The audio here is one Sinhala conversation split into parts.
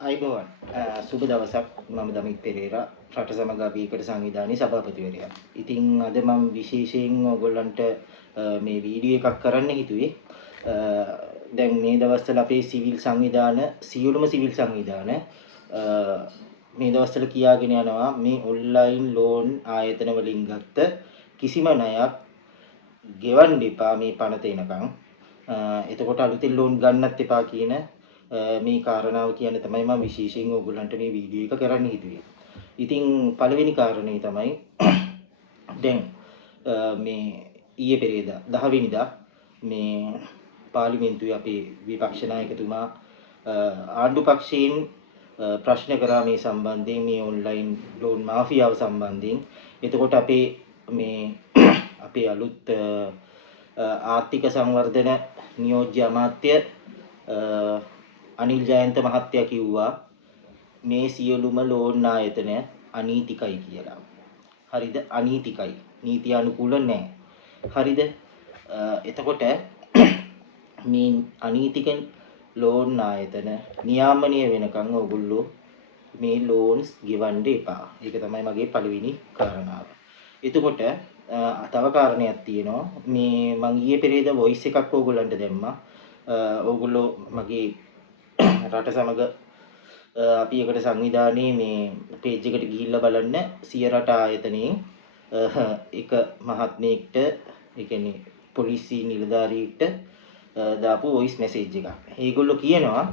අයිබෝවන් සුබ දවසක් මම දමිත් පෙරේරා රට සමග අපීකට සංවිධානයේ සභාපතිවරයා. ඉතින් අද මම විශේෂයෙන් ඔයගොල්ලන්ට මේ වීඩියෝ එකක් කරන්න හිතුවේ. දැන් මේ දවස්වල අපේ සිවිල් සංවිධාන සියලුම සිවිල් සංවිධාන මේ දවස්වල කියාගෙන යනවා මේ ඔන්ලයින් ලෝන් ආයතන වලින් ගත්ත කිසිම ණයක් ගෙවන්න එපා මේ පනත එනකන්. එතකොට අලුතින් ලෝන් ගන්නත් එපා කියන මේ කාරණාව කියන තමයි මම විශේෂයෙන් ඕගොල්ලන්ට මේ වීඩියෝ එක කරන්න හිතුවේ. ඉතින් පළවෙනි කාරණේ තමයි දැන් මේ ඊයේ පෙරේදා 10 වෙනිදා මේ පාර්ලිමේන්තුවේ අපේ විපක්ෂ නායකතුමා ආණ්ඩු පක්ෂයෙන් ප්‍රශ්න කරා මේ සම්බන්ධයෙන් මේ ඔන්ලයින් ලෝන් මාෆියාව සම්බන්ධයෙන්. එතකොට අපේ මේ අපේ අලුත් ආර්ථික සංවර්ධන නියෝජ්‍ය අමාත්‍ය අනිල් ජයන්ත මහත්තයා කිව්වා මේ සියලුම ලෝන් ආයතන අනීතිකයි කියලා. හරිද? අනීතිකයි. නීතියානුකූල නැහැ. හරිද? එතකොට මේ අනීතික ලෝන් ආයතන නියාමනය වෙනකන් ඕගොල්ලෝ මේ ලෝන්ස් ගෙවන්න එපා. ඒක තමයි මගේ පළවෙනි කාරණාව. එතකොට තව කාරණයක් තියෙනවා. මේ මං ඊයේ පෙරේද වොයිස් එකක් ඕගොල්ලන්ට දැම්මා. ඕගොල්ලෝ මගේ රට සමග අපි එකට සංවිධානයේ මේ පේජ් එකට ගිහිල්ලා බලන්න සිය රට ආයතනයේ එක මහත්මයෙක්ට ඒ කියන්නේ පොලිසිය නිලධාරියෙක්ට දාපු වොයිස් මැසේජ් එකක්. ඒගොල්ලෝ කියනවා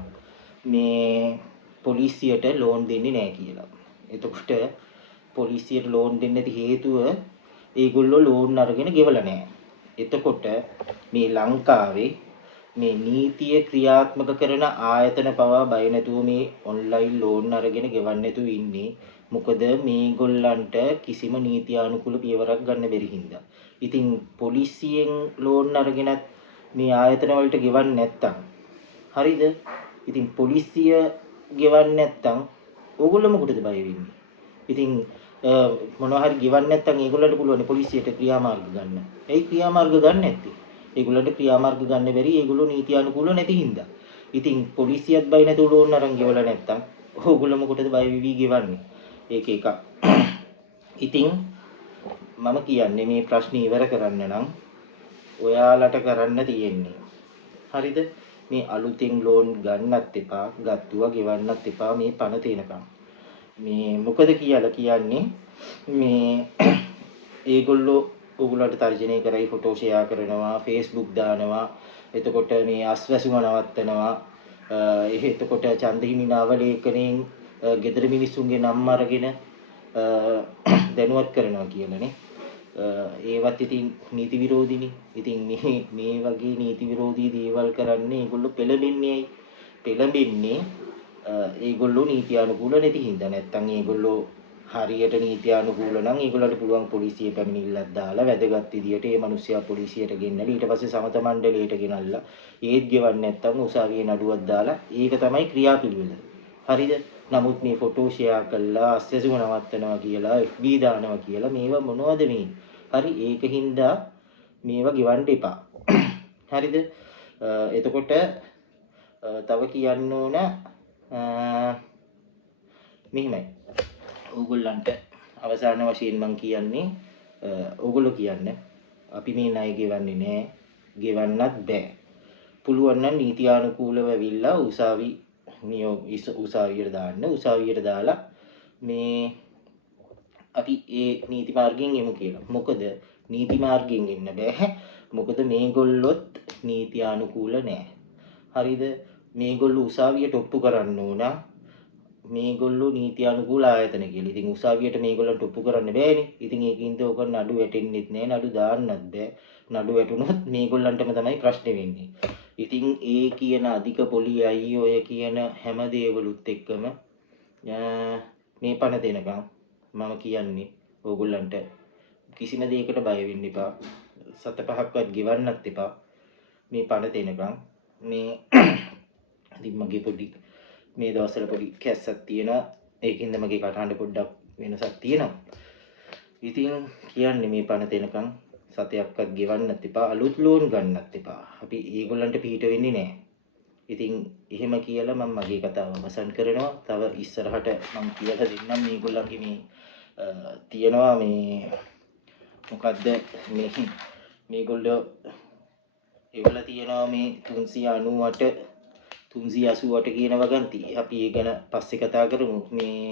මේ පොලිසියට ලෝන් දෙන්නේ නැහැ කියලා. එතකොට පොලිසියට ලෝන් දෙන්න නැති හේතුව ඒගොල්ලෝ ලෝන් අරගෙන ගෙවලා නැහැ. එතකොට මේ ලංකාවේ මේ නීතිය ක්‍රියාත්මක කරන ආයතන පවා බය නැතුව මේ ඔන්ලයින් ලෝන් අරගෙන ගෙවන්න නැතුව ඉන්නේ. මොකද මේගොල්ලන්ට කිසිම නීතියානුකූල පියවරක් ගන්න බැරි හින්දා. ඉතින් පොලිසියෙන් ලෝන් අරගෙනත් මේ ආයතන වලට ගෙවන්නේ නැත්තම් හරිද? ඉතින් පොලිසිය ගෙවන්නේ නැත්තම් ඕගොල්ලෝ මොකටද බය වෙන්නේ? ඉතින් මොනවා හරි ගෙවන්නේ නැත්තම් ඒගොල්ලන්ට පුළුවන් පොලිසියට ක්‍රියාමාර්ග ගන්න. ඒයි ක්‍රියාමාර්ග ගන්න නැත්තේ. ඒගොල්ලන්ට ක්‍රියාමාර්ග ගන්න බැරි ඒගොල්ලෝ නීති අනුකූල නැති හින්දා. ඉතින් පොලිසියත් බය නැතුව ලෝන් අරන් ගෙවලා නැත්තම් ඕගොල්ලෝ මොකටද බය වෙවි ගෙවන්නේ? ඒක එකක්. ඉතින් මම කියන්නේ මේ ප්‍රශ්නේ ඉවර කරන්න නම් ඔයාලට කරන්න තියෙන්නේ. හරිද? මේ අලුතෙන් ලෝන් ගන්නත් එපා, ගත්තුවා ගෙවන්නත් එපා මේ පණ තේනකම්. මේ මොකද කියලා කියන්නේ මේ ඒගොල්ලෝ ඕගොල්ලන්ට තර්ජනය කරයි ෆොටෝ ෂෙයා කරනවා Facebook දානවා එතකොට මේ අස්වැසුම නවත්තනවා එතකොට චන්දහිමි නාවලේඛනයෙන් ගෙදර මිනිස්සුන්ගේ නම් අරගෙන දැනුවත් කරනවා කියලානේ ඒවත් ඉතින් නීති විරෝධීනේ ඉතින් මේ වගේ නීති විරෝධී දේවල් කරන්නේ ඒගොල්ලෝ පෙළඹෙන්නේ ඒගොල්ලෝ නීතියානුකූල නැති හින්දා නැත්තම් ඒගොල්ලෝ හරියට නීතියානුකූල නම් ඒගොල්ලන්ට පුළුවන් පොලිසිය පැමිණිල්ලක් දාලා වැදගත් විදියට ඒ මිනිස්සයා පොලිසියට ගෙන්නලා ඊට පස්සේ සමත මණ්ඩලයට ගෙනල්ලා ඒත් ගෙවන්නේ නැත්තම් උසාවියේ නඩුවක් දාලා ඒක තමයි ක්‍රියාපිළිවෙල. හරිද? නමුත් මේ ෆොටෝ ෂෙයා කළා අස්වැසුම නවත්තනවා කියලා FB දානවා කියලා මේවා මොනවද මේ? හරි ඒකින්ද මේවා ගෙවන්න එපා. හරිද? එතකොට තව කියන්න ඕන මෙහිමයි. ඕගොල්ලන්ට අවසාන වශයෙන් මම කියන්නේ ඕගොල්ලෝ කියන්නේ අපි මේ ණය ගෙවන්නේ නැහැ. ගෙවන්නත් බෑ. පුළුවන් නම් නීතියානුකූලව ඇවිල්ලා උසාවියට දාන්න. උසාවියට දාලා මේ අපි ඒ නීති මාර්ගයෙන් යමු කියලා. මොකද නීති මාර්ගයෙන් එන්න බෑ. මොකද මේගොල්ලොත් නීතියානුකූල නැහැ. හරිද? මේගොල්ලෝ උසාවියට ඔප්පු කරන්න ඕන. මේගොල්ලෝ නීති අනුකූල ආයතන කියලා. ඉතින් උසාවියට මේගොල්ලන්ට ඔප්පු කරන්න බෑනේ. ඉතින් ඒකින්ද ඔක නඩු වැටෙන්නෙත් නෑ. නඩු දාන්නත් බෑ. නඩු වැටුනොත් මේගොල්ලන්ටම තමයි ප්‍රශ්නේ වෙන්නේ. ඉතින් ඒ කියන අධික පොලියයි ඔය කියන හැම දේවලුත් එක්කම මේ පණ දෙනකම් මම කියන්නේ ඕගොල්ලන්ට කිසිම දෙයකට බය වෙන්න එපා. සත පහක්වත් ගෙවන්නත් එපා. මේ පණ දෙනකම් මේ ඉතින් මගේ පොඩි මේ දවස්වල පොඩි කැස්සක් තියෙනවා. ඒකින්ද මගේ කටහඬ පොඩ්ඩක් වෙනසක් තියෙනවා. ඉතින් කියන්නේ මේ පණ තැනකම් සතයක්වත් ගෙවන්නත් එපා. අලුත් ලෝන් ගන්නත් එපා. අපි ඒගොල්ලන්ට පිට වෙන්නේ නැහැ. ඉතින් එහෙම කියලා මම මගේ කතාව අවසන් කරනවා. තව ඉස්සරහට මම කියලා දෙන්නම් මේගොල්ලන්ගේ මේ තියනවා මේ මොකද්ද මේගොල්ලෝ ඒවල තියනවා මේ 398 388 කියන වගන්ති. අපි ඒ ගැන පස්සේ කතා කරමු. මේ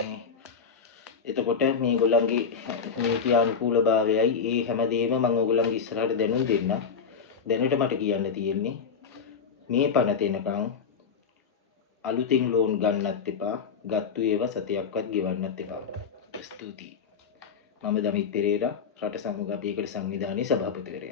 එතකොට මේගොල්ලන්ගේ නීතියානුකූලභාවයයි ඒ හැමදේම මම ඔයගොල්ලන්ගේ ඉස්සරහට දැනුම් දෙන්න. දැනට මට කියන්න තියෙන්නේ මේ පණ තැනකම් අලුතින් ලෝන් ගන්නත් එපා. ගත්තු ඒවා සතියක්වත් ගෙවන්නත් එපා. ස්තුතියි. මම දමිත් පෙරේරා රට සමග අපේකට සංවිධානයේ සභාපතිවරයා.